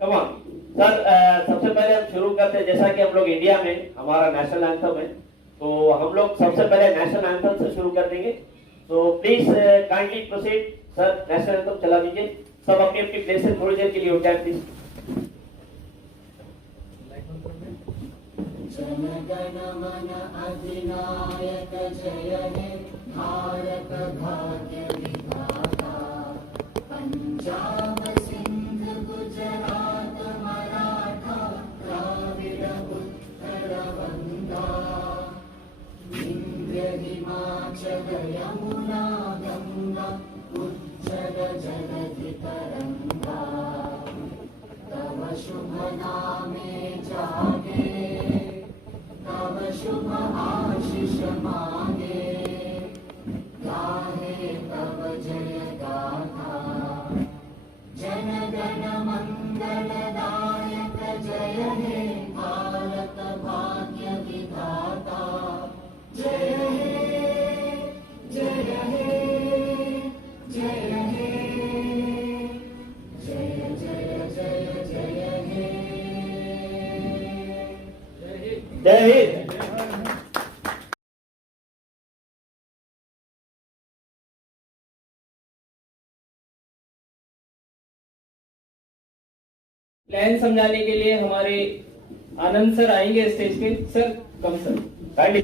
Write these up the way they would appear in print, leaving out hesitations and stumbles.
कमान sir, सबसे पहले हम शुरू करते हैं। जैसा कि हम लोग इंडिया में हमारा नेशनल एंथम है, तो हम लोग सबसे पहले नेशनल एंथम से शुरू कर देंगे। तो please kindly proceed sir, national anthem चला दीजिए। सब अपनी अपनी प्लेस से थोड़ी देर के लिए उठ जाए प्लीज। जन गण मन अधिनायक जय हे भारत भाग्य विधाता। पंजाब सिंध गुजरात मराठा द्राविड़ उत्कल बंगा। विंध्य हिमाचल यमुना गंगा उज्जल जलधि तरंगा। तव शुभ नामे जागे तव शुभ आशीष मांगे। गाहे तव जय गाथा जन गण मंगल दायक जय हे भारत भाग्य विधाता। जय हे जय हे जय हे जय जय जय जय हे। जय हिंद। प्लान समझाने के लिए हमारे आनंद सर आएंगे स्टेज पे। सर कम सर। काइंडली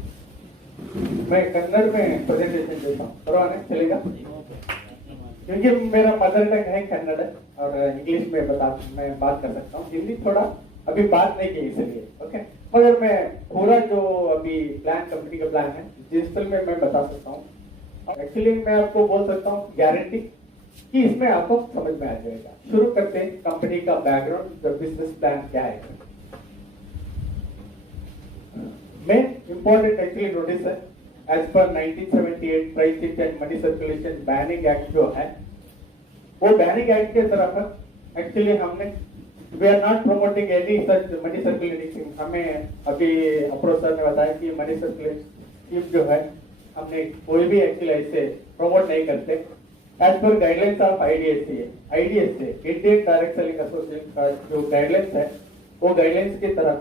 मैं कन्नड़ में प्रेजेंटेशन देता हूँ, करवाने चलेगा? क्योंकि मेरा मदर टंग है कन्नड़ और इंग्लिश में मैं बात कर सकता हूँ। हिंदी थोड़ा अभी बात नहीं की इसलिए, ओके। मगर मैं पूरा जो अभी प्लान, कंपनी का प्लान है डिजिटल में मैं बता सकता हूँ। एक्चुअली मैं आपको बोल सकता हूँ गारंटी कि इसमें आपको समझ में आ जाएगा। शुरू करते हैं कंपनी का बैकग्राउंड, जो बिजनेस प्लान क्या है। मेन इंपॉर्टेंट एक्चुअली नोटिस है, as per 1978 price chit and money circulation banning act जो है, वो बैनिंग एक्ट के तरफ एक्चुअली हमने we are not promoting any such money circulating. हमें अभी अप्रोच सर ने बताया कि मनी सर्कुलेटिंग जो है हमने कोई भी एक्चुअली ऐसे प्रोमोट नहीं करते। As per guidelines of IDSA Indian direct selling association का जो गाइडलाइंस है, वो गाइडलाइंस की तरफ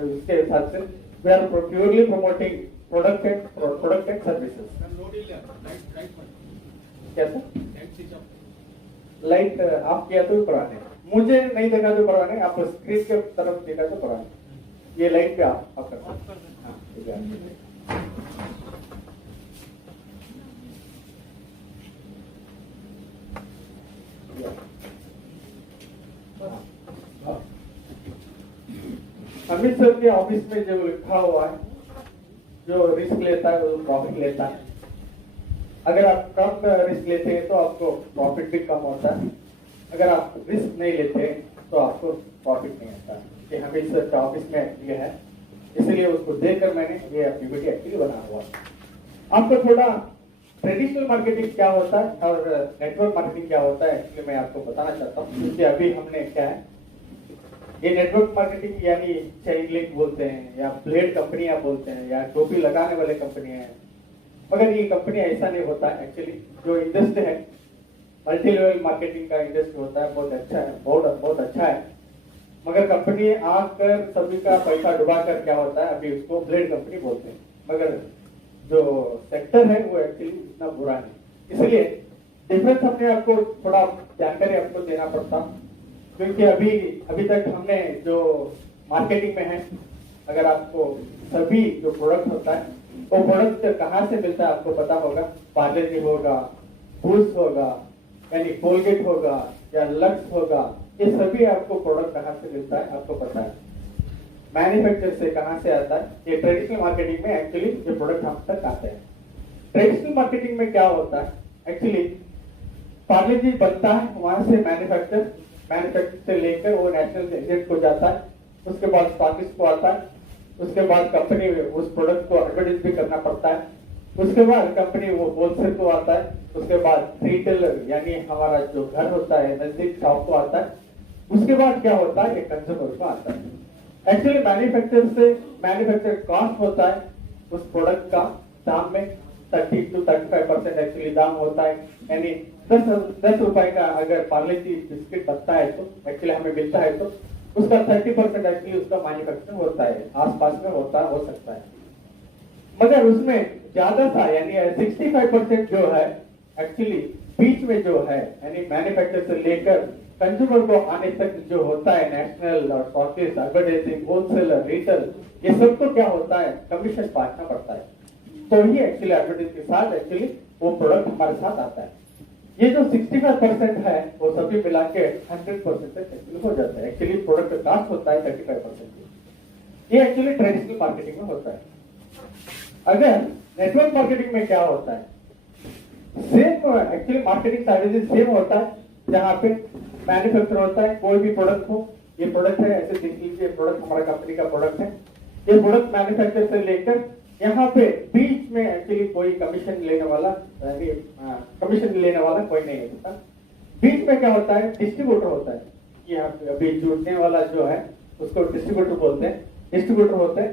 उसके हिसाब से we are purely promoting product and services. क्या सर? लाइट ऑफ किया तो करवाने, मुझे नहीं देखा तो करवाने, आप स्क्रीन के तरफ देखा तो करवाने। ये लाइट पे आप कर सकते हैं। हाँ, ठीक है। अमित सर के ऑफिस में जो लिखा हुआ है, जो रिस्क लेता है वो प्रॉफिट लेता है। अगर आप कम रिस्क लेते हैं तो आपको प्रॉफिट भी कम होता है, अगर आप रिस्क नहीं लेते तो आपको प्रॉफिट नहीं आता। ये अमित सर का ऑफिस में ये है, इसलिए उसको देखकर मैंने ये पीपीटी एक्चुअली बना हुआ। आपको थोड़ा ट्रेडिशनल मार्केटिंग क्या होता है और नेटवर्क मार्केटिंग क्या होता है इसलिए मैं आपको बताना चाहता हूँ। क्योंकि अभी हमने क्या है, ये नेटवर्क मार्केटिंग यानी चेन लिंक बोलते हैं या ब्लेड कंपनियां बोलते हैं या टोपी लगाने वाले कंपनियां हैं, मगर ये कंपनी ऐसा नहीं होता है। एक्चुअली जो इंडस्ट्री है मल्टी लेवल मार्केटिंग का इंडस्ट्री होता है, बहुत अच्छा है, बहुत अच्छा है। मगर कंपनी आकर सभी का पैसा डुबा कर क्या होता है, अभी उसको ब्लेड कंपनी बोलते हैं। मगर जो सेक्टर है वो एक्चुअली इतना बुरा नहीं, इसलिए डिफरेंस हमने आपको थोड़ा जानकारी आपको देना पड़ता। क्योंकि अभी तक हमने जो मार्केटिंग में है, अगर आपको सभी जो प्रोडक्ट होता है वो प्रोडक्ट कहाँ से मिलता है आपको पता होगा। पार्ले जी होगा, बूस्ट होगा, यानी कोलगेट होगा या लक्स होगा, ये सभी आपको प्रोडक्ट कहाँ से मिलता है आपको पता है। मैन्युफैक्चर से कहाँ से आता है, ये ट्रेडिशनल मार्केटिंग में एक्चुअली ये प्रोडक्ट हम तक आते हैं। ट्रेडिशनल मार्केटिंग में क्या होता है, एक्चुअली पार्ले जी बनता है, वहां से मैन्युफैक्चर से लेकर वो नेशनल एजेंट को जाता है, उसके बाद स्टॉकिस्ट को आता है, उसके बाद कंपनी उस प्रोडक्ट को एडवर्टाइज भी करना पड़ता है, उसके बाद कंपनी वो होलसेल को आता है, उसके बाद रिटेलर यानी हमारा जो घर होता है नजदीक शॉप को आता है, उसके बाद क्या होता है ये कंज्यूमर को आता है। एक्चुअली मैन्युफैक्चर कॉस्ट होता है उस प्रोडक्ट का दाम में 30 to 35% एक्चुअली दाम होता है, यानी 10 रुपए का अगर पार्ले जी बिस्किट बनता है तो एक्चुअली हमें मिलता है तो उसका 30% एक्चुअली उसका मैन्युफैक्चरिंग होता है, आसपास में हो सकता है। मगर उसमें ज्यादा सा यानी 65% जो है एक्चुअली बीच में जो है यानी मैन्युफैक्चर से लेकर कंज्यूमर को आने तक जो होता है नेशनल और स्टॉकिस्ट, एडवर्टाइजिंग, होलसेलर, रिटेल, ये सबको क्या होता है कमीशन बांटना पड़ता है। तो ही एक्चुअली एडवर्टाइजिंग के साथ एक्चुअली वो प्रोडक्ट हमारे साथ आता है। ये जो 65% है वो सभी मिला के 100% तक एक्चुअली हो जाता है। एक्चुअली प्रोडक्ट का कास्ट होता है 35%। ये एक्चुअली ट्रेडिशनल मार्केटिंग में होता है। अगर नेटवर्क मार्केटिंग में क्या होता है, same actually marketing strategy same होता है, जहाँ पे मैन्युफैक्चर होता है, कोई भी प्रोडक्ट हो, ये प्रोडक्ट है ऐसे देख लीजिए, प्रोडक्ट हमारा कंपनी का प्रोडक्ट है, ये प्रोडक्ट मैन्युफैक्चर से लेकर यहाँ पे बीच में एक्चुअली कोई कमीशन लेने वाला कोई नहीं होता। बीच में क्या होता है, डिस्ट्रीब्यूटर होता है। ये अभी जुड़ने वाला जो है उसको डिस्ट्रीब्यूटर बोलते हैं। डिस्ट्रीब्यूटर होते हैं,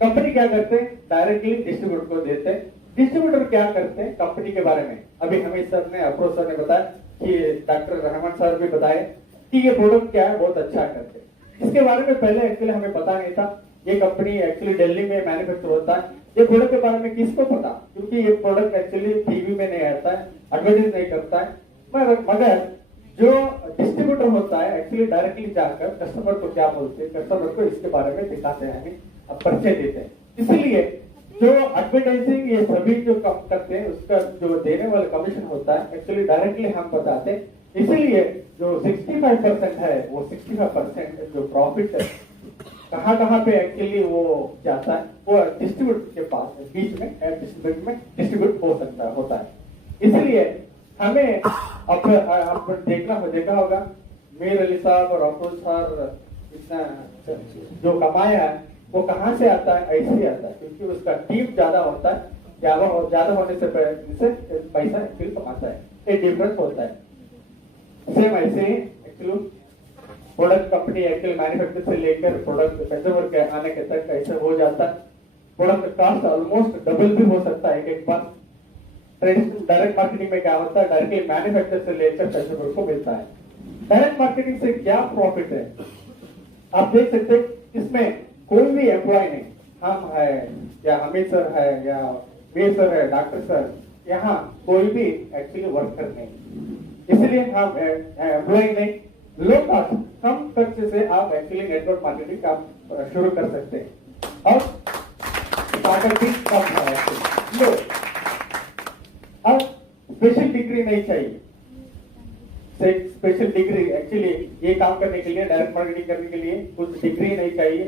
कंपनी क्या करते हैं डायरेक्टली डिस्ट्रीब्यूटर को देते हैं। डिस्ट्रीब्यूटर क्या करते हैं कंपनी के बारे में अभी हमें सर ने अफरोज सर ने बताया कि डॉक्टर रहमान सर भी बताए कि ये प्रोडक्ट क्या है, बहुत अच्छा करते हैं। इसके बारे में पहले एक्चुअली हमें पता नहीं था। ये कंपनी एक्चुअली दिल्ली में मैन्युफैक्चर होता है। ये प्रोडक्ट के बारे में किसको पता, क्योंकि ये प्रोडक्ट एक्चुअली टीवी में नहीं आता है, एडवर्टाइज नहीं करता है। मगर जो डिस्ट्रीब्यूटर होता है एक्चुअली डायरेक्टली जाकर कस्टमर को क्या बोलते हैं, कस्टमर को इसके बारे में दिखाते हैं, परिचय देते हैं। इसलिए जो एडवर्टाइजिंग ये सभी जो काम करते हैं उसका जो देने वाला कमीशन होता है एक्चुअली डायरेक्टली हम बताते हैं। इसलिए जो 65% है वो 65% जो प्रॉफिट है कहाँ पे एक्चुअली वो जाता है वो डिस्ट्रीब्यूट के पास बीच में डिस्ट्रीब्यूट हो सकता होता है। इसलिए हमें अब देखा होगा मीर अली साहब और अफरोज सर इतना जो कमाया है वो कहाँ से आता है, ऐसे ही आता है क्योंकि उसका टीम ज्यादा होता है, ज्यादा होने से पैसा एक्चुअली कमाता है। एक डिफरेंस होता है। सेम ऐसे ही actually product company actually manufacture से लेकर प्रोडक्ट कंज्यूमर के आने के तक ऐसे हो जाता है। प्रोडक्ट कास्ट ऑलमोस्ट डबल भी हो सकता है एक बार। ट्रेडिशनल डायरेक्ट मार्केटिंग में क्या होता है, डायरेक्टली मैन्युफैक्चर से लेकर कंज्यूमर को मिलता है। डायरेक्ट मार्केटिंग से क्या प्रॉफिट है आप देख सकते हैं। इसमें कोई भी एम्प्लॉय नहीं, हम है या हमीद सर है या वीर सर है, डॉक्टर सर, यहाँ कोई भी एक्चुअली वर्कर नहीं। इसलिए हम एम्प्लॉय नहीं, लो कॉस्ट कम खर्च से आप एक्चुअली नेटवर्क मार्केटिंग काम शुरू कर सकते हैं और लागत भी कम है। लो अब स्पेशल डिग्री नहीं चाहिए। स्पेशल डिग्री एक्चुअली ये काम करने के लिए, डायरेक्ट मार्केटिंग करने के लिए कुछ डिग्री नहीं चाहिए,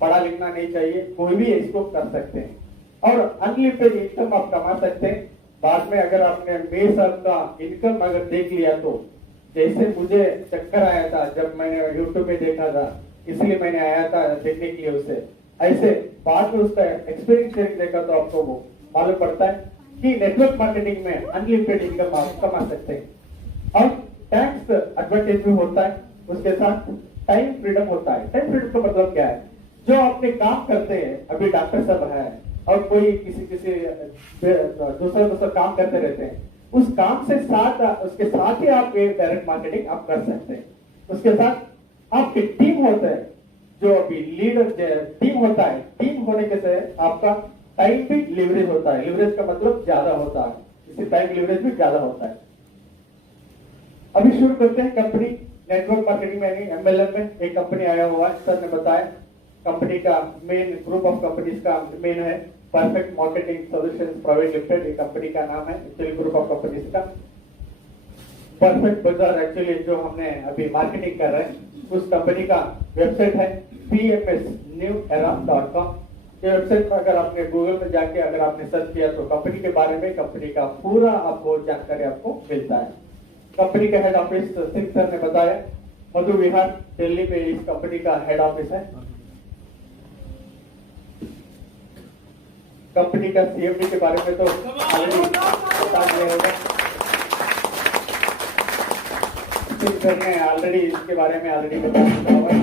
पढ़ा लिखना नहीं चाहिए, कोई भी इसको कर सकते हैं और अनलिमिटेड इनकम आप कमा सकते हैं। बाद में अगर आपने मेरे साल का इनकम अगर देख लिया तो जैसे मुझे चक्कर आया था जब मैंने यूट्यूब में देखा था, इसलिए मैंने आया था देखने के लिए उसे, ऐसे बाद में उसका एक्सपीरियंस देखा तो आपको वो मालूम पड़ता है कि नेटवर्क मार्केटिंग में अनलिमिटेड इनकम आप कमा सकते हैं और टैक्स एडवांटेज भी होता है। उसके साथ टाइम फ्रीडम होता है। टाइम फ्रीडम का मतलब क्या है, जो अपने काम करते हैं, अभी डॉक्टर साहब है और कोई किसी दूसरा काम करते रहते हैं, उस काम से साथ उसके साथ ही आप डायरेक्ट मार्केटिंग आप कर सकते हैं। उसके साथ आपकी टीम होता है, जो अभी लीडर टीम होता है, टीम होने के से आपका टाइम भी लिवरेज होता है। लिवरेज का मतलब ज्यादा होता है, इससे टाइम लिवरेज भी ज्यादा होता है। अभी शुरू करते हैं कंपनी नेटवर्क मार्केटिंग में, एमएलएम में एक कंपनी आया हुआ है। सर ने बताया कंपनी का मेन ग्रुप ऑफ कंपनीज का मेन है perfect marketing solutions private limited, ये कंपनी का नाम है। एक्चुअली ग्रुप ऑफ कंपनीज का परफेक्ट बाजार एक्चुअली जो हमने अभी मार्केटिंग कर रहे हैं, उस कंपनी का वेबसाइट है pmsnewera.com। ये वेबसाइट पर अगर आपने गूगल में जाके अगर आपने सर्च किया तो कंपनी के बारे में, कंपनी का पूरा आपको जानकारी आपको मिलता है। कंपनी का हेड ऑफिस सिंह सर ने बताया मधु विहार दिल्ली में इस कंपनी का हेड ऑफिस है। कंपनी का सीएमडी के बारे में तो ऑलरेडी बता दिया होगा, सिंह सर ने ऑलरेडी इसके बारे में ऑलरेडी बता दिया होगा।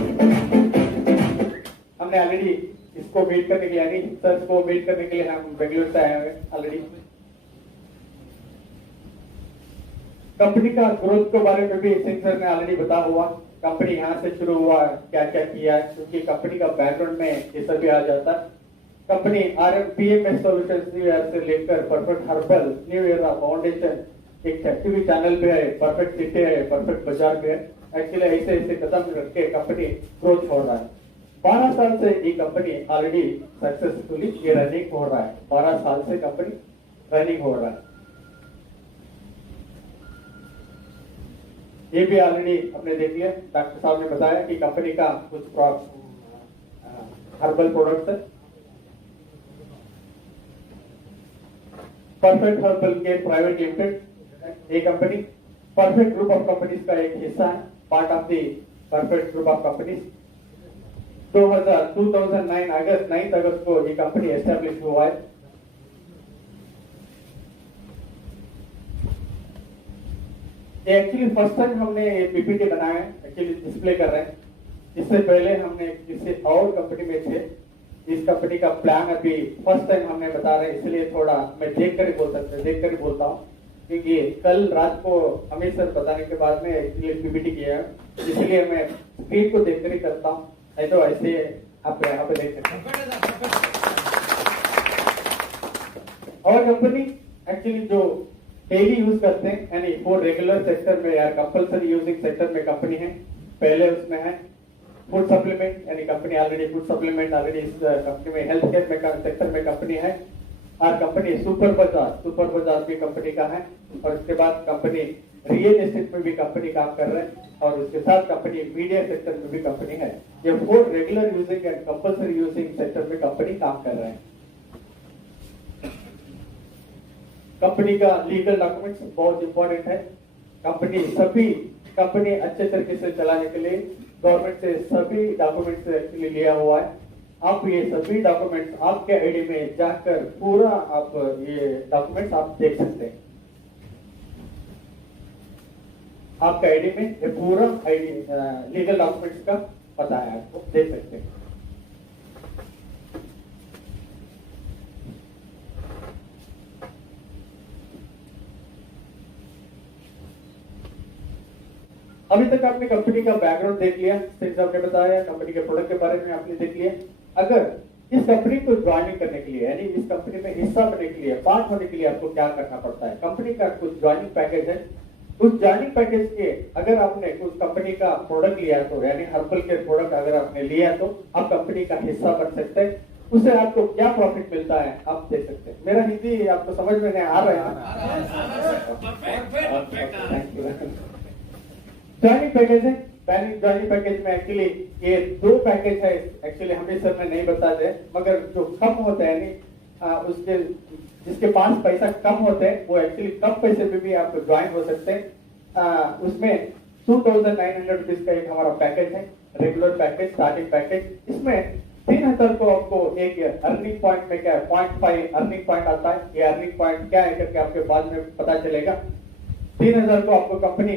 हमने ऑलरेडी इसको मीट करने के लिए, यानी सर को मीट करने के लिए हम बेंगलुरु से आए हुए ऑलरेडी। कंपनी का ग्रोथ के बारे में भी सिंह सर ने ऑलरेडी बताया हुआ, कंपनी यहाँ से शुरू हुआ है, क्या क्या किया है, क्योंकि कंपनी का बैकग्राउंड में ये सभी आ जाता है। Company RMPMS solutions new year से लेकर perfect herbal, new year foundation, एक टीवी चैनल भी है, परफेक्ट सिटी है, परफेक्ट बाजार भी है। एक्चुअली ऐसे ऐसे कदम रख के कंपनी ग्रोथ हो रहा है। 12 साल से ये कंपनी ऑलरेडी सक्सेसफुली ये रनिंग हो रहा है। 12 साल से कंपनी रनिंग हो रहा है। ये भी ऑलरेडी हमने देख लिया, डॉक्टर साहब ने बताया कि कंपनी का कुछ हर्बल प्रोडक्ट्स है। Perfect herbal care private limited, ये company perfect group of companies का एक हिस्सा है, part of the perfect group of companies. 2009 अगस्त 9 अगस्त को ये कंपनी एस्टेब्लिश हुआ है। एक्चुअली फर्स्ट टाइम हमने ये पीपीटी बनाया है, एक्चुअली डिस्प्ले कर रहे हैं। इससे पहले हमने किसी और कंपनी में थे, इस कंपनी का प्लान अभी फर्स्ट टाइम हमने बता रहे हैं, इसलिए थोड़ा मैं देख कर ही बोलता हूँ, क्योंकि कल रात को अमित सर बताने के बाद में एक्चुअली पीपीटी किया है, इसलिए मैं स्क्रीन को देख कर ही करता हूँ, नहीं तो ऐसे आप यहाँ पे देख सकते हैं। और कंपनी एक्चुअली जो डेली यूज करते हैं, यानी वो रेगुलर सेक्टर में या कंपल्सरी यूजिंग सेक्टर में कंपनी है। पहले उसमें है फूड सप्लीमेंट, यानी company already food supplement already इस कंपनी में हेल्थ केयर में सेक्टर में कंपनी है। और कंपनी सुपर बाजार भी कंपनी का है। और उसके बाद कंपनी रियल एस्टेट में भी कंपनी काम कर रहे हैं, और उसके साथ कंपनी मीडिया सेक्टर में भी कंपनी है। ये 4 regular using and compulsory using sector में कंपनी काम कर रहे हैं। कंपनी का लीगल डॉक्यूमेंट्स बहुत इंपॉर्टेंट है। कंपनी अच्छे तरीके से चलाने के लिए गवर्नमेंट से सभी डॉक्यूमेंट्स एक्चुअली लिया हुआ है। आप ये सभी डॉक्यूमेंट्स आपके आईडी में जाकर पूरा आप ये डॉक्यूमेंट्स आप देख सकते हैं। आपका आईडी में ये पूरा आईडी लीगल डॉक्यूमेंट्स का पता है, आपको देख सकते हैं। अभी तक आपने कंपनी का बैकग्राउंड देख लिया, सिंह साहब ने बताया, कंपनी के प्रोडक्ट के बारे में आपने देख लिया। अगर इस कंपनी को ज्वाइनिंग करने के लिए, यानी इस कंपनी में हिस्सा बनने के लिए, पार्ट होने के लिए आपको क्या करना पड़ता है, कंपनी का कुछ ज्वाइनिंग पैकेज है। उस ज्वाइनिंग पैकेज के अगर आपने कुछ कंपनी का प्रोडक्ट लिया तो, यानी हर्बल केयर प्रोडक्ट अगर आपने लिया तो आप कंपनी का हिस्सा बन सकते हैं। उससे आपको क्या प्रॉफिट मिलता है आप देख सकते हैं। मेरा हिंदी आपको समझ में नहीं आ रहा है? ज्वाइनिंग पैकेज है। ज्वाइनिंग पैकेज में एक्चुअली ये 2 पैकेज है। एक्चुअली हमें सर ने नहीं बताते, मगर जो कम होता है यानी उसके जिसके पास पैसा कम होते हैं वो एक्चुअली कम पैसे में भी आप ज्वाइन हो सकते हैं। उसमें 2900 रुपीज का एक हमारा पैकेज है, रेगुलर पैकेज, स्टार्टिंग पैकेज। इसमें 3000 को आपको एक अर्निंग पॉइंट में क्या है 0.5 अर्निंग पॉइंट आता है। ये अर्निंग पॉइंट क्या है करके आपके बाद में पता चलेगा। 3000 को आपको कंपनी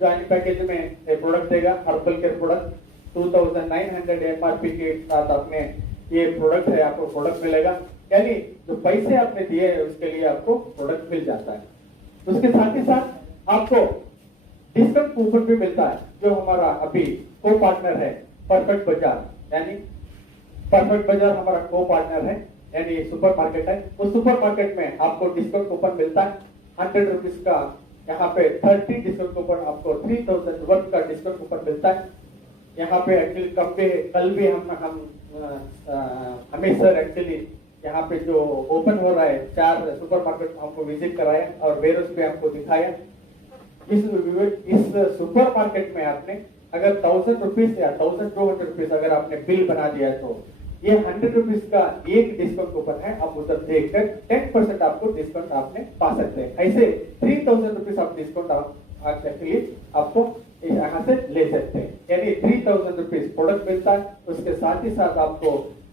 ज्वाइनिंग पैकेज में एक प्रोडक्ट देगा, हर्बल केयर प्रोडक्ट 2900 MRP के साथ आपने ये प्रोडक्ट है, आपको प्रोडक्ट मिलेगा, यानी जो पैसे आपने दिए हैं उसके लिए आपको प्रोडक्ट मिल जाता है। उसके साथ ही साथ आपको डिस्काउंट कूपन भी मिलता है, जो हमारा अभी को पार्टनर है परफेक्ट बाजार, यानी परफेक्ट बाजार हमारा को पार्टनर है, यानी सुपर मार्केट है। उस सुपर मार्केट में आपको डिस्काउंट कूपन मिलता है 100 रुपीज का। यहाँ पे 30 डिस्काउंट कूपन, आपको 3000 वर्थ का डिस्काउंट कूपन मिलता है। यहाँ पे एक्चुअली कल भी हमें सर एक्चुअली यहाँ पे जो ओपन हो रहा है 4 सुपर मार्केट हमको विजिट कराया और वेयरहाउस पे आपको दिखाया। इस सुपर मार्केट में आपने अगर 1000 रुपीज या 1200 रुपीज अगर आपने बिल बना दिया तो ये 100 रुपीज का एक डिस्काउंट कूपन है। आप उधर देखकर 10% आपको डिस्काउंट आपने पा सकते हैं। ऐसे 3000 रुपीज आप डिस्काउंट एक्चुअली आपको यहाँ से ले सकते हैं, यानी 3000 रुपीज प्रोडक्ट मिलता है। उसके साथ ही साथ आपको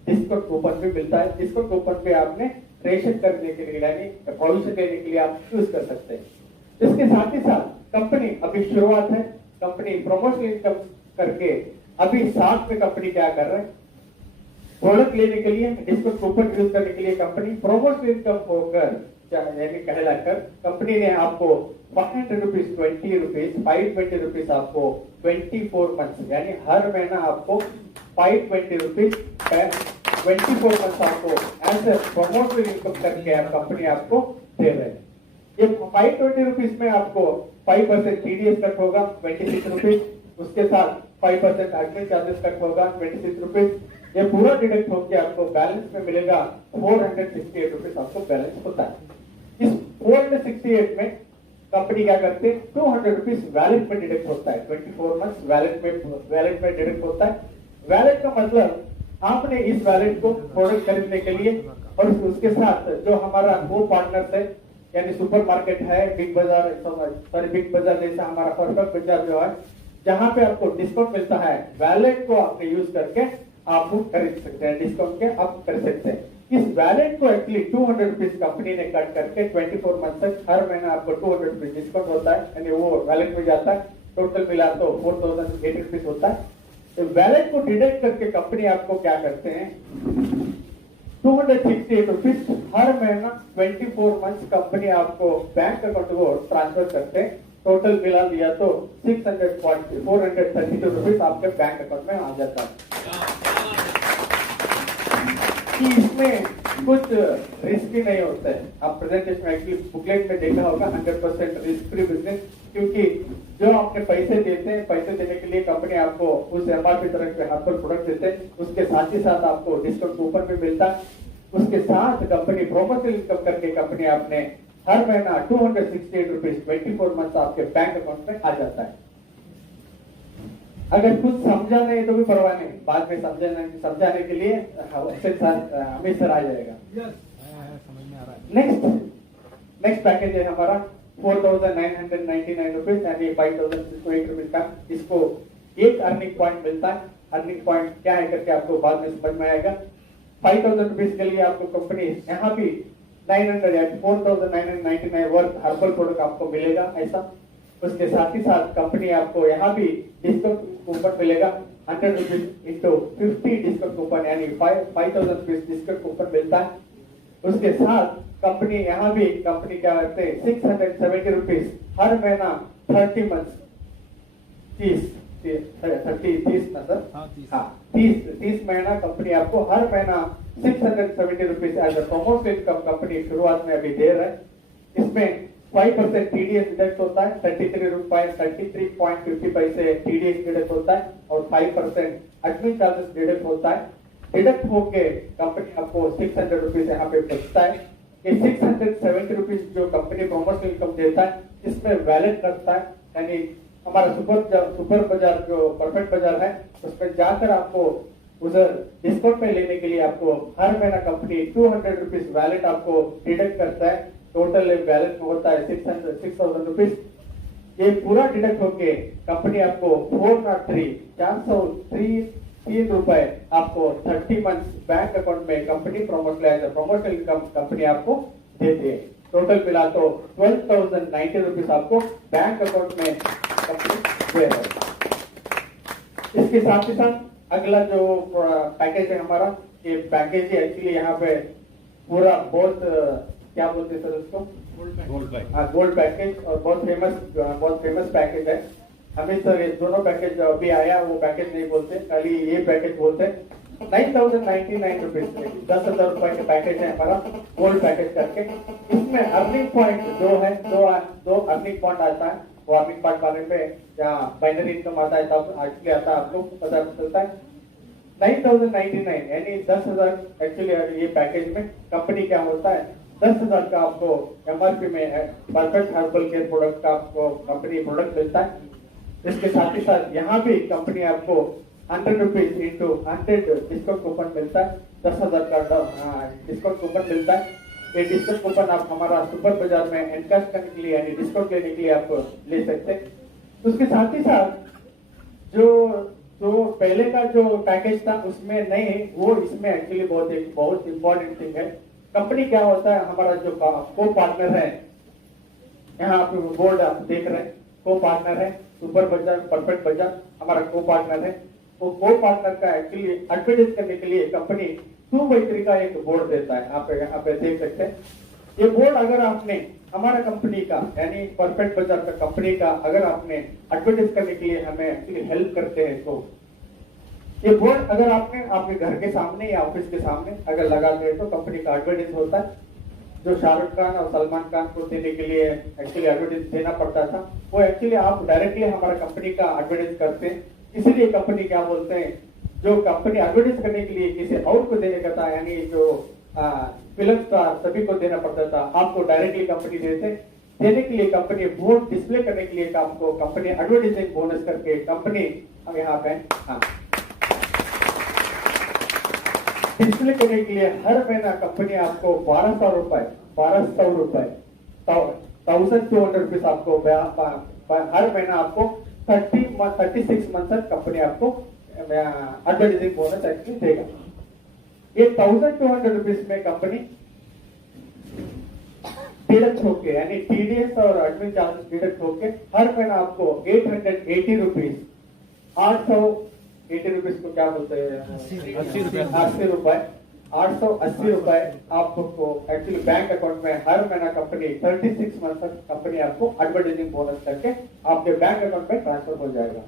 डिस्काउंट कूपन भी मिलता है। डिस्काउंट कूपन पे आपने रेशन करने के लिए यानी प्रोविजन लेने के लिए आप यूज कर सकते हैं। इसके साथ ही साथ कंपनी अभी शुरुआत है, कंपनी प्रमोशनल इनकम करके अभी साथ में कंपनी क्या कर रहे हैं, प्रोडक्ट लेने के लिए डिस्काउंट कूपन यूज करने के लिए कंपनी प्रमोशनल इनकम होकर यानी कहलाकर कंपनी ने आपको 500 रुपीज 20 रुपीज 520 रुपीज आपको 24 मंथ्स यानी हर महीना आपको 520 रुपीज 24 मंथ्स आपको एज ए प्रमोशनल इनकम करके कंपनी आपको दे रहे हैं। ये 520 रुपीज में आपको 5% टीडीएस कट होगा 26 रुपीज, उसके साथ 5% एडमिन चार्जेस कट होगा 26 रुपीज। ये पूरा डिडक्ट होकर आपको बैलेंस में मिलेगा 468 रुपीज आपको बैलेंस होता है। इस 468 में कंपनी क्या करते हैं 200 रुपीज वैलेट में डिडक्ट होता है 24 मंथ्स वैलेट में डिडक्ट होता है। वैलेट का मतलब आपने इस वैलेट को प्रोडक्ट खरीदने के लिए और उसके साथ जो हमारा को पार्टनर्स है यानी सुपरमार्केट है बिग बाजार जैसा हमारा परफेक्ट बाजार जो है जहां पे आपको डिस्काउंट मिलता है वैलेट को आपने यूज करके आप खरीद सकते हैं, डिस्काउंट के आप कर सकते हैं। इस वैलेट को एक्चुअली 200 रुपीज कंपनी ने कट करके 24 मंथ तक हर महीना आपको 200 रुपीज डिस्काउंट होता है यानी वो वैलेट में जाता है। टोटल मिला तो 4080 रुपीज होता है। तो वैलेट को डिडक्ट करके कंपनी आपको क्या करते हैं 268 रुपीज हर महीना 24 मंथ कंपनी आपको बैंक अकाउंट को ट्रांसफर करते हैं। टोटल मिला दिया तो 432 रुपीज आपके बैंक अकाउंट में आ जाता है। कि इसमें कुछ रिस्क ही नहीं होता है। आप प्रेजेंटेशन में एक्चुअली बुकलेट में देखा होगा 100% रिस्क फ्री बिजनेस, क्योंकि जो आपने पैसे देते हैं पैसे देने के लिए कंपनी आपको उस एमआरपी तरह के हर्बल प्रोडक्ट देते हैं, उसके साथ ही साथ आपको डिस्काउंट कूपन भी मिलता है। उसके साथ कंपनी प्रॉपर्टी इनकम करके कंपनी आपने हर महीना 268 रुपीज 24 मंथ आपके बैंक अकाउंट में आ जाता है। अगर कुछ समझा नहीं तो भी परवाह नहीं, बाद में समझाने के लिए अमित सर आ जाएगा। नेक्स्ट पैकेज है हमारा 4,999 रुपीज यानी 5,608 रुपीज का। इसको एक अर्निंग पॉइंट मिलता है। अर्निंग पॉइंट क्या है करके आपको बाद में समझ में आएगा। 5,000 रुपीज के लिए आपको कंपनी यहाँ भी 4,999 वर्थ हर्बल प्रोडक्ट आपको मिलेगा ऐसा। उसके साथ ही साथ कंपनी आपको यहाँ भी डिस्काउंट कूपन मिलेगा 100 रुपीज इंटू 50 डिस्काउंट कूपन यानी 5,000 रुपीज डिस्काउंट कूपन मिलता है। उसके साथ कंपनी यहाँ भी कंपनी क्या करते हैं 670 रुपीज हर महीना 30 मंथ 30 महीना कंपनी आपको हर महीना 670 rupees as a promotional income company शुरुआत में अभी दे रहा है। इसमें 5% टीडीएस डिडक्ट होता है 33.50 पैसे टीडीएस डिडक्ट होता है और 5% एडमिन चार्जेस डिडक्ट होता है। डिडक्ट होके कंपनी आपको 600 रुपीज यहाँ पे बचता है। ये 670 रुपीज जो कंपनी प्रमोशनल इनकम देता है इसमें वैलिड करता है यानी हमारा सुपर बाजार जो परफेक्ट बाजार है उसमें जाकर आपको उधर डिस्काउंट में लेने के लिए आपको हर महीना कंपनी 200 रुपीज वैलिड आपको डिडक्ट करता है। टोटल बैलेंस में होता है 6,000 रुपीज। ये पूरा डिडक्ट होके कंपनी आपको 403 रुपए आपको 30 मंथ बैंक अकाउंट में कंपनी प्रमोशनल इनकम कंपनी आपको देती है। टोटल मिला तो 12,090 रुपीज आपको बैंक अकाउंट में कंपनी दे रही है। इसके साथ ही साथ अगला जो पैकेज है हमारा ये पैकेज है एक्चुअली यहाँ पे पूरा बहुत क्या बोलते हैं सर उसको गोल्ड पैकेज और बहुत फेमस पैकेज है। हमें सर ये दोनों पैकेज जो अभी आया वो पैकेज नहीं बोलते, खाली ये पैकेज बोलते हैं। 9,099 रुपीज 10,000 रुपए का पैकेज है हमारा गोल्ड पैकेज करके। इसमें अर्निंग पॉइंट जो है दो अर्निंग पॉइंट आता है। वो अर्निंग पॉइंट बारे में जहाँ बाइनरी इनकम आता है तब एक्चुअली आता है आपको पता चलता है। 9,099 यानी 10,000 एक्चुअली ये पैकेज में कंपनी क्या होता है 10,000 का आपको एमआरपी में परफेक्ट हर्बल केयर प्रोडक्ट का आपको कंपनी प्रोडक्ट मिलता है। इसके साथ ही साथ यहाँ भी कंपनी आपको 100 रुपीज इंटू 100 डिस्काउंट कूपन मिलता है। 10,000 का डिस्काउंट कूपन मिलता है। ये डिस्काउंट कूपन आप हमारा सुपर बाजार में एनकैश करने के लिए यानी डिस्काउंट लेने के लिए आप ले सकते हैं। उसके साथ ही साथ जो पहले का जो पैकेज था उसमें नहीं वो इसमें एक्चुअली बहुत इंपॉर्टेंट थिंग है। कंपनी क्या होता है हमारा जो को पार्टनर है यहाँ आप बोर्ड आप देख रहे हैं को पार्टनर है सुपर बाजार परफेक्ट बाजार हमारा को पार्टनर है। वो को पार्टनर का एक्चुअली एडवर्टाइज करने के लिए कंपनी 2x3 का एक बोर्ड देता है। आप यहाँ पे देख सकते हैं ये बोर्ड अगर आपने हमारा कंपनी का यानी परफेक्ट बाजार का कंपनी का अगर आपने एडवर्टाइज करने के लिए हमें एक्चुअली हेल्प करते हैं तो ये बोर्ड अगर आपने आपके घर के सामने या ऑफिस के सामने अगर लगाते हैं तो कंपनी का एडवर्टाइज होता है। जो शाहरुख खान और सलमान खान को देने के लिए एक्चुअली एडवर्टाइज देना पड़ता था वो एक्चुअली आप डायरेक्टली हमारा कंपनी का एडवर्टाइज करते हैं। इसीलिए कंपनी क्या बोलते हैं जो कंपनी एडवर्टाइज करने के लिए किसी और को देने का था यानी जो फिल्म स्टार सभी को देना पड़ता था आपको डायरेक्टली कंपनी देने के लिए कंपनी बोर्ड डिस्प्ले करने के लिए आपको कंपनी एडवर्टाइजिंग बोनस करके कंपनी हम यहाँ पे हाँ डिस्प्ले करने के लिए हर महीना कंपनी आपको 1200 रुपए 1200 रुपीज आपको हर महीना आपको 36 मंथ तक कंपनी आपको एडवर्टाइजिंग बोनस एक्चुअली देगा। ये 1200 रुपीज में कंपनी डिडक्ट होके यानी टीडीएस और एडमिन चार्जेस डिडक्ट होके हर महीना आपको 880 रुपीज 880 रुपीज को क्या बोलते हैं 80 रुपए 880 रुपए आपको एक्चुअली बैंक अकाउंट में हर महीना कंपनी 36 मंथ तक कंपनी आपको एडवर्टाइजिंग बोनस करके आपके बैंक अकाउंट में ट्रांसफर हो जाएगा।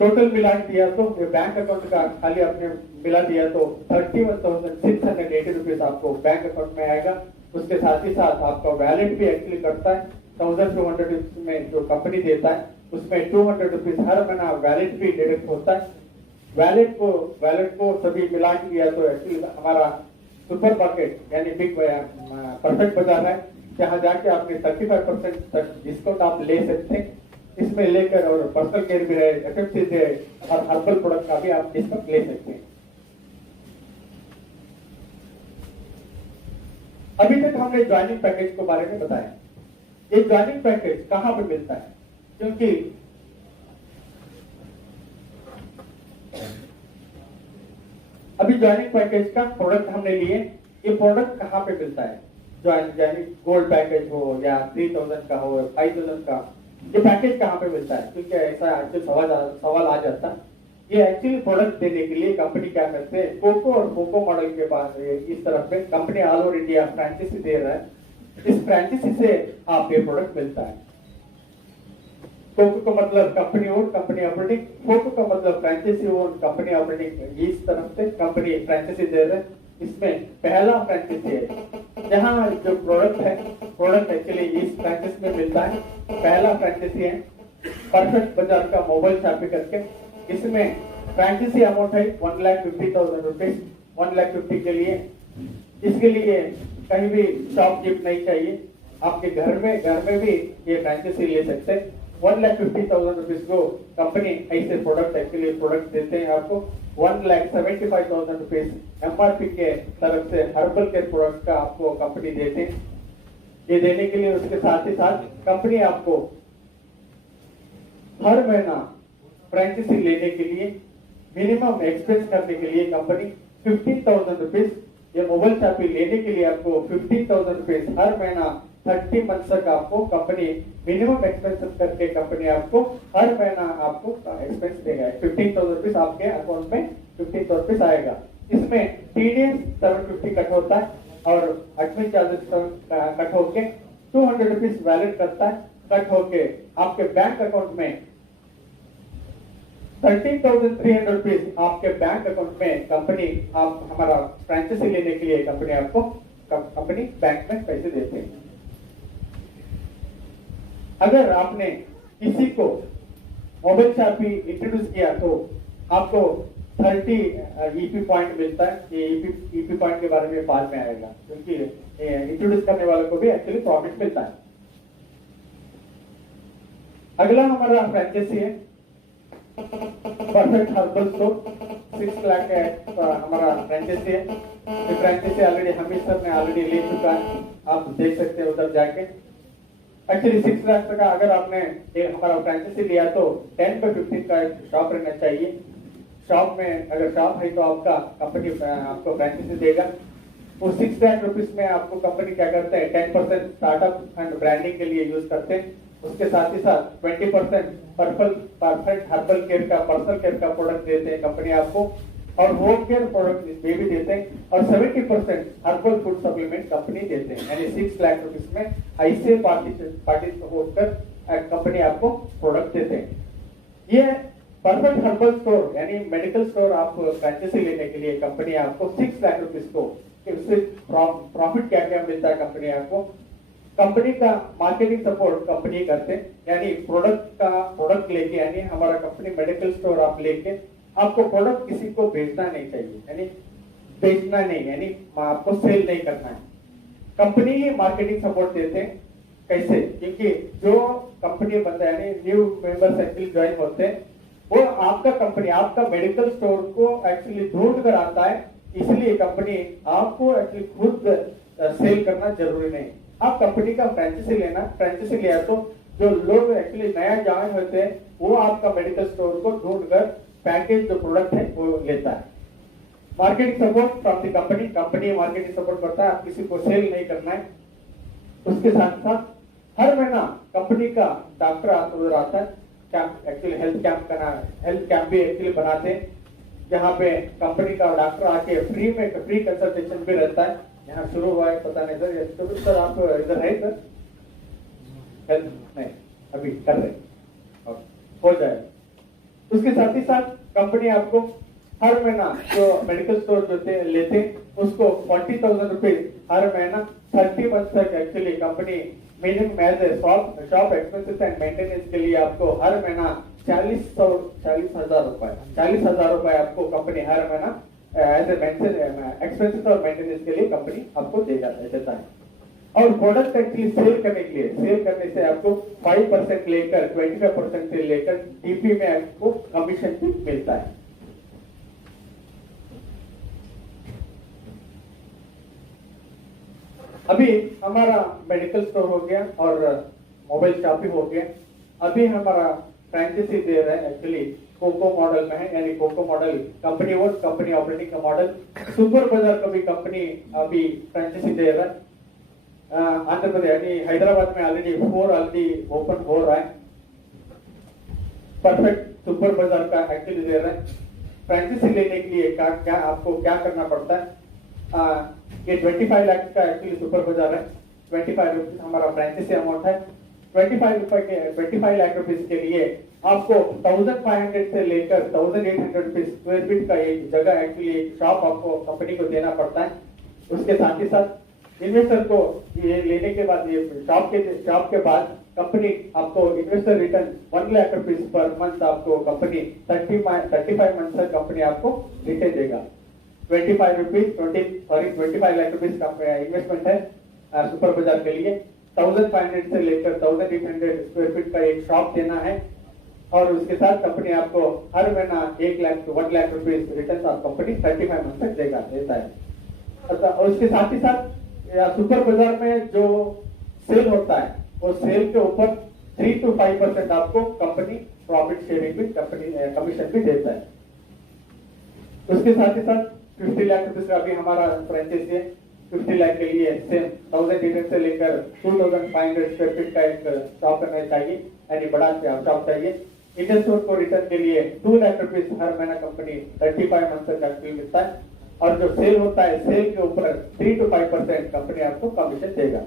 टोटल मिला दिया तो ये बैंक अकाउंट का खाली आपने मिला दिया तो 31,680 रुपीज आपको बैंक अकाउंट में आएगा। उसके साथ ही साथ आपका वैलेट भी एक्चुअली करता है 1,200 में जो कंपनी देता है उसमें 200 रुपीज हर महीना वैलेट भी डिडक्ट होता है। वैलेट को सभी मिला दिया तो एक्चुअली हमारा सुपर मार्केट यानी बिग परफेक्ट बाजार है जहाँ जाके आपने 35% तक डिस्काउंट आप ले सकते हैं। इसमें लेकर और पर्सनल केयर भी है एफएमसीजी है और हर्बल प्रोडक्ट का भी आप डिस्काउंट ले सकते हैं। अभी तक हमने ज्वाइनिंग पैकेज के बारे में बताया। ये ज्वाइनिंग पैकेज कहां पे मिलता है क्योंकि अभी ज्वाइनिंग पैकेज का प्रोडक्ट हमने लिए ये प्रोडक्ट कहां पे मिलता है ज्वाइनिंग गोल्ड पैकेज हो या 3000 का हो 5000 का ये पैकेज कहां पे मिलता है क्योंकि ऐसा सवाल आ जाता है। ये एक्चुअली प्रोडक्ट देने के लिए कंपनी क्या करते हैं कोको और कोको मॉडल के पास इस तरफ पे company all over India franchise दे रहा है। इस फ्रेंचाइजी से आप ये प्रोडक्ट मिलता है। कोको का मतलब company own company operating coco का मतलब फ्रेंचाइजी ओन कंपनी ऑपरेटिंग इस तरफ से कंपनी फ्रेंचाइजी दे रहे हैं। इसमें पहला फ्रेंचाइजी है जहां जो प्रोडक्ट एक्चुअली इस फ्रेंचाइजी में मिलता है। पहला फ्रेंचाइजी है परफेक्ट बाजार का मोबाइल शॉपिंग करके इसमें फ्रेंचाइजी अमाउंट है 1,50,000 रुपीज 1,50,000 के लिए। इसके लिए कहीं भी शॉप गिफ्ट नहीं चाहिए आपके घर में भी ये फ्रेंचाइजी ले सकते हैं। 1,50,000 रुपीज को कंपनी ऐसे प्रोडक्ट एक्चुअली प्रोडक्ट देते हैं आपको 1,75,000 रुपीज एमआरपी के तरफ से हर्बल केयर प्रोडक्ट का आपको कंपनी देते हैं। ये देने के लिए उसके साथ ही साथ कंपनी आपको हर महीना फ्रेंचाइजी लेने के लिए मिनिमम एक्सपेंस करने के लिए कंपनी 15,000 रुपीज ये मोबाइल शॉपिंग लेने के लिए आपको 15,000 रुपीज हर महीना 30 मंथ तक आपको कंपनी मिनिमम एक्सपेंस करके कंपनी आपको हर महीना आपको एक्सपेंस देगा। 15,000 रुपीज आपके अकाउंट में 15,000 रुपीज आएगा। इसमें टीडीएस 750 कट होता है और एडमिन चार्जेस कट होके 200 रुपीज वैलिड करता है। कट होके आपके बैंक अकाउंट में 13,300 रुपीज आपके बैंक अकाउंट में कंपनी आप हमारा फ्रेंचाइजी लेने के लिए कंपनी आपको कंपनी बैंक में पैसे देते हैं। अगर आपने किसी को मोबाइल शॉपिंग इंट्रोड्यूस किया तो आपको 30 ईपी पॉइंट मिलता है। ये ईपी पॉइंट के बारे में बाद में आएगा क्योंकि इंट्रोड्यूस करने वालों को भी एक्चुअली प्रॉफिट मिलता है। अगला हमारा फ्रेंचाइजी है परफेक्ट हर्बल स्टोर 6 लाख का हमारा फ्रेंचाइजी है। ये फ्रेंचाइजी ऑलरेडी हमीद सर ने ऑलरेडी ले चुका है आप देख सकते हैं उधर जाके। एक्चुअली 6 लाख का अगर आपने हमारा फ्रेंचाइजी लिया तो 10 by 15 का शॉप रहना चाहिए। शॉप में अगर शॉप है तो आपका कंपनी आपको फ्रेंचाइजी देगा। वो 6 लाख रुपीज में आपको कंपनी क्या करते हैं 10% स्टार्टअप एंड ब्रांडिंग के लिए यूज करते हैं। उसके साथ ही साथ 20% परफेक्ट हर्बल केयर का पर्सनल केयर का प्रोडक्ट देते हैं कंपनी आपको। और होम केयर प्रोडक्ट ये भी देते हैं और 70% हर्बल फूड सप्लीमेंट कंपनी देते हैं, यानी 6 लाख रुपीस में ऐसे पार्टी होकर कंपनी आपको प्रोडक्ट देते हैं। ये परफेक्ट हर्बल स्टोर यानी मेडिकल स्टोर आप फ्रेंचाइजी लेने के लिए कंपनी आपको 6 लाख रुपीस को, उससे प्रॉफिट क्या क्या मिलता है कंपनी आपको, कंपनी का मार्केटिंग सपोर्ट कंपनी करते हैं, यानी प्रोडक्ट लेके, यानी हमारा कंपनी मेडिकल स्टोर आप लेके आपको प्रोडक्ट किसी को बेचना नहीं चाहिए, यानी बेचना नहीं, यानी आपको सेल नहीं करना है, कंपनी ही मार्केटिंग सपोर्ट देते हैं। कैसे? क्योंकि जो कंपनी बंदा यानी न्यू मेंबर्स एक्चुअली ज्वाइन होते हैं वो आपका कंपनी आपका मेडिकल स्टोर को एक्चुअली ढूंढ कर आता है, इसलिए कंपनी आपको एक्चुअली खुद सेल करना जरूरी नहीं। आप कंपनी का फ्रेंचाइजी लिया तो जो लोग एक्चुअली नया ज्वाइन होते हैं वो आपका मेडिकल स्टोर को ढूंढकर पैकेज जो प्रोडक्ट है वो लेता है। Marketing support from the company marketing support करता है, आप किसी को सेल नहीं करना है। उसके साथ साथ हर महीना कंपनी का डॉक्टर आता है, एक्चुअली हेल्थ कैंप भी एक्चुअली बनाते हैं, जहाँ पे कंपनी का डॉक्टर आके फ्री कंसल्टेशन भी रहता है। यहाँ शुरू हुआ है पता नहीं सर, सर आप इधर है सर? हेल्थ नहीं अभी कर रहे और हो जाएगा। उसके साथ ही साथ कंपनी आपको हर महीना जो मेडिकल स्टोर जो लेते हैं उसको 40,000 रुपीज हर महीना 30 मंथ तक actually company minimum as a shop expenses and maintenance के लिए आपको हर महीना 40,000 रुपए आपको कंपनी हर महीना एज ए एक्सपेंसेस और मेंटेनेंस के लिए कंपनी आपको देता है। और प्रोडक्ट एक्चुअली सेल करने से आपको 5% लेकर 25% से लेकर डीपी में आपको कमीशन भी मिलता है। अभी हमारा मेडिकल स्टोर हो गया और मोबाइल शॉप भी हो गया। अभी हमारा फ्रेंचाइजी दे रहा है एक्चुअली कोको मॉडल में है, यानी कोको मॉडल कंपनी ऑपरेटिंग का मॉडल। सुपर बाजार का भी कंपनी अभी फ्रेंचाइजी दे रहा है। आंध्र प्रदेश यानी हैदराबाद में ऑलरेडी ओपन हो रहा है। परफेक्ट सुपर बाजार का एक्चुअली दे रहा है। फ्रेंचाइजी लेने के लिए आपको क्या करना पड़ता है? ये 25 लाख का एक्चुअली सुपर बाजार है। 25 रुपीज हमारा फ्रेंचाइजी अमाउंट है। 25 लाख रुपीज के लिए आपको 1500 से लेकर 1800 रुपीज स्क्वायर फीट का एक जगह एक्चुअली शॉप आपको कंपनी को देना पड़ता है। उसके साथ ही साथ इन्वेस्टर को ये लेने के बाद ये शॉप के बाद कंपनी आपको investor return 1 lakh rupees per month आपको कंपनी 35 मंथ तक कंपनी आपको रिटर्न देगा। 25 लाख रुपीज का इन्वेस्टमेंट है सुपर बाजार के लिए। 1500 से लेकर 1800 स्क्वायर फीट का एक शॉप देना है और उसके साथ कंपनी आपको हर महीना 1 लाख रुपीज रिटर्न आप कंपनी 35 मंथ तक देता है। और उसके साथ ही साथ सुपर बाजार में जो सेल होता है वो सेल के ऊपर 3 to 5% आपको कंपनी प्रॉफिट शेयरिंग भी कमीशन भी देता है। उसके साथ ही साथ 50 लाख रुपीज का अभी हमारा फ्रेंचाइजी है। 50 लाख के लिए सेम 1000 से लेकर 2500 स्क्वायर फीट का एक शॉप करना चाहिए, यानी बड़ा शॉप चाहिए। इंडियन स्टोर को रिटर्न के लिए 2 लाख रुपीज हर महीना कंपनी 35 मंथ तक एक्चुअली मिलता है और जो सेल होता है सेल के ऊपर 3 to 5% कंपनी आपको कमीशन देगा।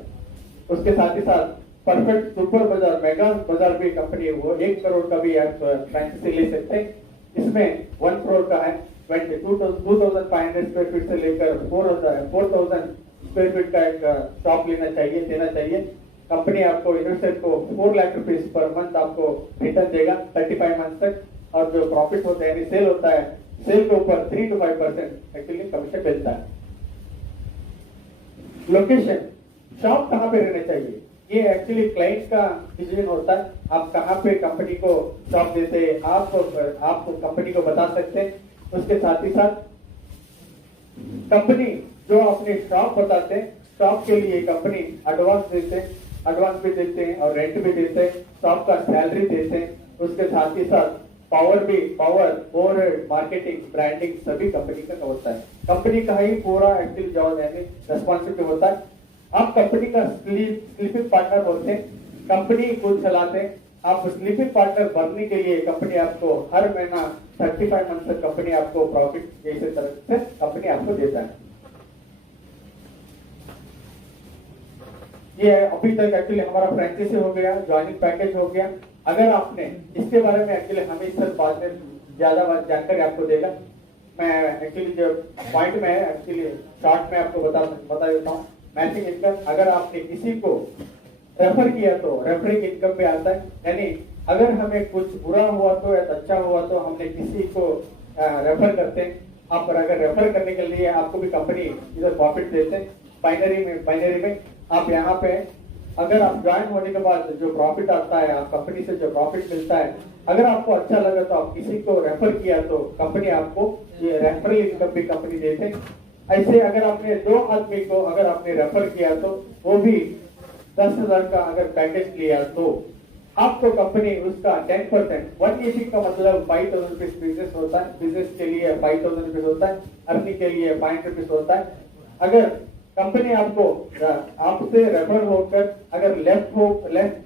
उसके साथ ही साथ परफेक्ट सुपर बाजार मेगा बाजार भी कंपनी वो 1 करोड़ का भी आप फ्रेंचाइजी ले सकते हैं। इसमें 1 करोड़ का है। 2500 स्क्वायर फीट से लेकर 4000 स्क्वायर फीट का एक शॉप देना चाहिए। कंपनी आपको इन्वेस्टर को 4 लाख रुपीज पर मंथ आपको रिटर्न देगा 35 मंथ तक और जो प्रॉफिट होता है यानी सेल होता है सेल के ऊपर 3 to 5% एक्चुअली कमीशन मिलता है। लोकेशन शॉप कहाँ पे रहना चाहिए ये एक्चुअली क्लाइंट का डिसीजन होता है। आप कहाँ पे कंपनी को शॉप देते हैं आप कंपनी को बता सकते हैं। उसके साथ ही साथ कंपनी जो अपने शॉप बताते हैं शॉप के लिए कंपनी एडवांस भी देते हैं और रेंट भी देते हैं, शॉप का सैलरी देते हैं। उसके साथ ही साथ पावर ओवरहेड मार्केटिंग ब्रांडिंग सभी कंपनी का होता है। कंपनी का ही पूरा एक्चुअली जॉब यानी रेस्पॉन्सिबिलिटी होता है। आप कंपनी का स्लीपिंग पार्टनर होते हैं, कंपनी खुद चलाते हैं। आप स्लीपिंग पार्टनर बनने के लिए कंपनी आपको हर महीना 35 मंथ तक कंपनी आपको प्रॉफिट जैसे तरह से कंपनी आपको देता है। ये अभी तक एक्चुअली हमारा फ्रेंचाइजी हो गया, ज्वाइनिंग पैकेज हो गया। अगर आपने इसके बारे में एक्चुअली हमें सर बाद में ज्यादा जानकारी आपको देगा। मैं एक्चुअली जो पॉइंट में एक्चुअली शॉर्ट में आपको बता देता हूँ। मैचिंग इनकम अगर आपने किसी को रेफर किया तो रेफरिंग इनकम पे आता है, यानी अगर हमें कुछ बुरा हुआ तो या अच्छा हुआ तो हमने किसी को रेफर करते हैं। आप अगर रेफर करने के लिए आपको भी कंपनी इधर प्रॉफिट देते हैं। बाइनरी में आप यहाँ पे अगर आप ज्वाइन होने के बाद जो प्रॉफिट आता है, आप कंपनी से जो प्रॉफिट मिलता है, अगर आपको अच्छा लगा तो आप किसी को रेफर किया तो कंपनी आपको ये रेफरल इनकम भी कंपनी देते हैं। ऐसे अगर आपने 2 आदमी को अगर आपने रेफर किया तो वो भी 10,000 का अगर पैकेज लिया तो आपको कंपनी उसका 10% 180 का मतलब 5,000 रुपीज बिजनेस होता है। बिजनेस के लिए 5,000 रुपीज होता है, अर्निंग के लिए 500 रुपीज होता है। अगर कंपनी आपको आपसे रेफर होकर अगर लेफ्ट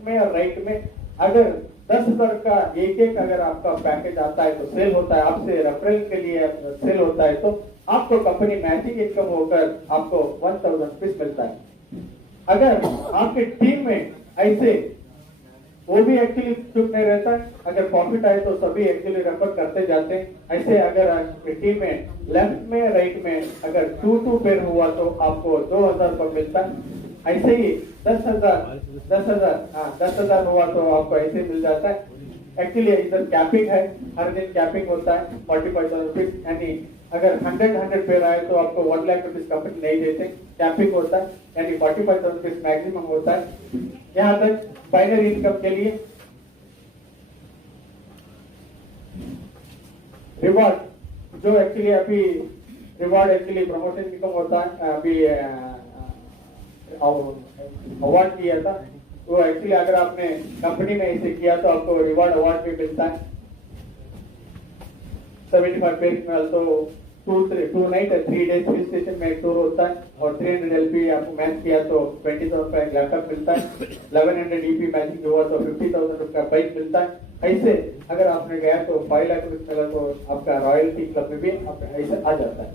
में और राइट में अगर 10,000 का एक अगर आपका पैकेज आता है तो सेल होता है, आपसे रेफरल के लिए सेल होता है तो आपको कंपनी मैचिंग इनकम होकर आपको 1,000 रुपीज मिलता है। अगर आपके टीम में ऐसे वो भी एक्चुअली चुप नहीं रहता है, अगर प्रॉफिट आए तो सभी एक्चुअली रेफर करते जाते हैं। ऐसे अगर आपकी टीम में लेफ्ट में राइट में अगर 2-2 पेयर हुआ तो आपको 2,000 रुपये मिलता है। ऐसे ही 10,000 हुआ तो आपको ऐसे मिल जाता है। एक्चुअली इधर कैपिंग है, हर दिन कैपिंग होता है 45,000 रुपीज, यानी अगर 100 पेयर आए तो आपको 1 लाख रुपीज कंपनी नहीं देते। कैपिंग होता है यानी 45,000 रुपीज मैक्सिमम होता है। यहाँ तक बाइनरी इनकम के लिए रिवॉर्ड जो एक्चुअली अभी रिवॉर्ड एक्चुअली प्रमोशन इनकम होता है। अभी अवार्ड किया था वो एक्चुअली अगर आपने कंपनी में इसे किया तो आपको रिवॉर्ड अवार्ड भी मिलता है। 75 पेज में तो 2 नाइट 3 डेज हिल स्टेशन में एक टूर होता है और 300 LP आपको मैच किया तो 20,000 का एक लैपटॉप मिलता है। 1100 EP मैचिंग हुआ तो 50,000 का बाइक मिलता है। ऐसे अगर आपने गया तो 5 लाख रुपये मिला तो आपका रॉयल्टी क्लब में भी ऐसे आ जाता है।